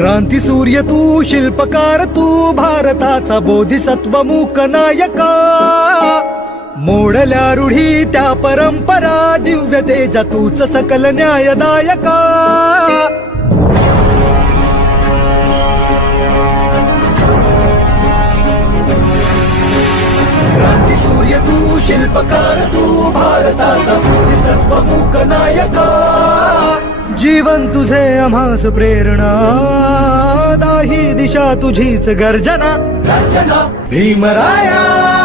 क्रांती सूर्य तू, शिल्पकार तू, भारताचा बोधिसत्व मूक नायका. मोडल्या रूढी त्या परंपरा, दिव्य तेजा तूच सकल न्यायदायका. क्रांती सूर्य तू, शिल्पकार तू, भारताचा बोधिसत्व मूक नायका. जीवन तुझे आम्हास प्रेरणा, दाही दिशा तुझीच गर्जना. भीमराया